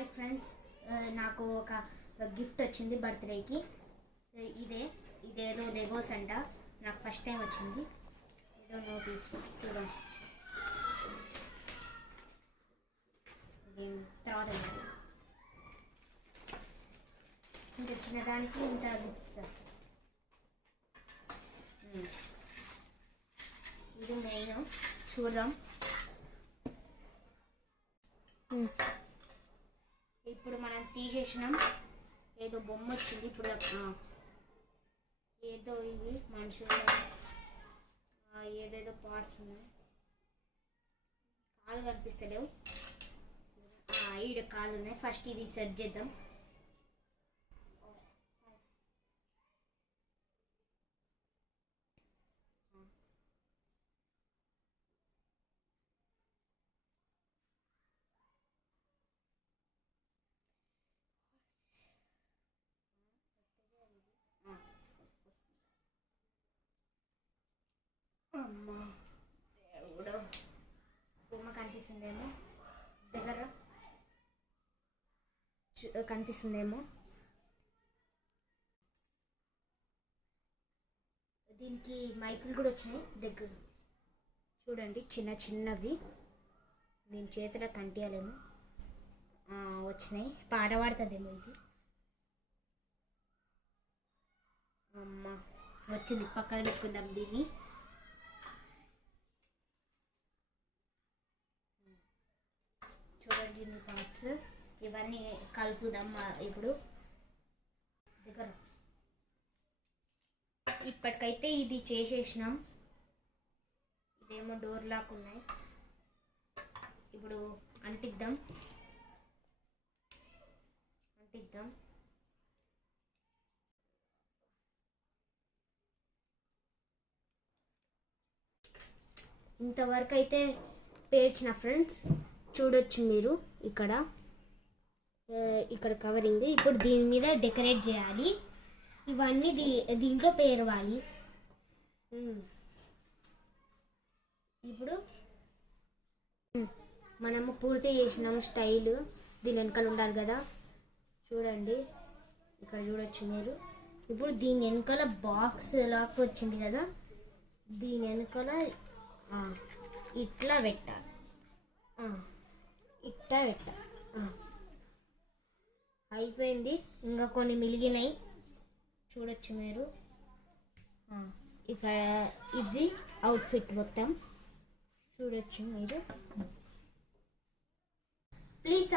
Hi friends, నాకు ఒక gift వచ్చింది బర్త్డేకి. ఇదేదో లెగోస్ అంట. నాకు ఫస్ట్ టైం వచ్చింది. ఏదో నోటీస్ చూద్దాం. తర్వాత ఇంత చిన్నదానికి ఇంత గిఫ్ట్స్. ఇది మెయిన్ చూద్దాం. ఇప్పుడు మనం తీసేసినాం. ఏదో బొమ్మ వచ్చింది. ఇప్పుడు ఏదో ఇవి మనుషులు ఏదేదో పార్ట్స్ ఉన్నాయి. కాలు కనిపిస్తలేవు. ఈడ కాళ్ళు ఉన్నాయి. ఫస్ట్ ఇది సెట్ చేద్దాం. అమ్మా దేవుడు, బొమ్మ కనిపిస్తుందేమో, దగ్గర కనిపిస్తుందేమో. దీనికి మైకులు కూడా వచ్చినాయి. దగ్గర చూడండి, చిన్న చిన్నవి. దీని చేతిలో కంటియాలేమో వచ్చినాయి. పాట పాడుతుందేమో ఇది. అమ్మ వచ్చింది. పక్కన పెట్టుకుందాం దీన్ని. చూడండి ఇన్ని పార్ట్స్. ఇవన్నీ కలుపుదాం ఇప్పుడు. దగ్గర ఇప్పటికైతే ఇది చేసేసినాం. ఇదేమో డోర్ లాక్ ఉన్నాయి. ఇప్పుడు అంటిద్దాం. ఇంతవరకు అయితే పేర్చిన ఫ్రెండ్స్ చూడొచ్చు మీరు. ఇక్కడ కవరింగ్. ఇప్పుడు దీని మీద డెకరేట్ చేయాలి. ఇవన్నీ దీంట్లో పేరవాలి. ఇప్పుడు మనము పూర్తి చేసినాం. స్టైల్ దీని వెనకాల ఉండాలి కదా. చూడండి, ఇక్కడ చూడొచ్చు మీరు. ఇప్పుడు దీని వెనకాల బాక్స్ లాక్ వచ్చింది కదా. దీని వెనకాల ఇట్లా పెట్టాలి. అయిపోయింది. ఇంకా కొన్ని మిగిలినాయి. చూడొచ్చు మీరు. ఇక్కడ ఇది అవుట్ఫిట్ మొత్తం చూడొచ్చు మీరు. ప్లీజ్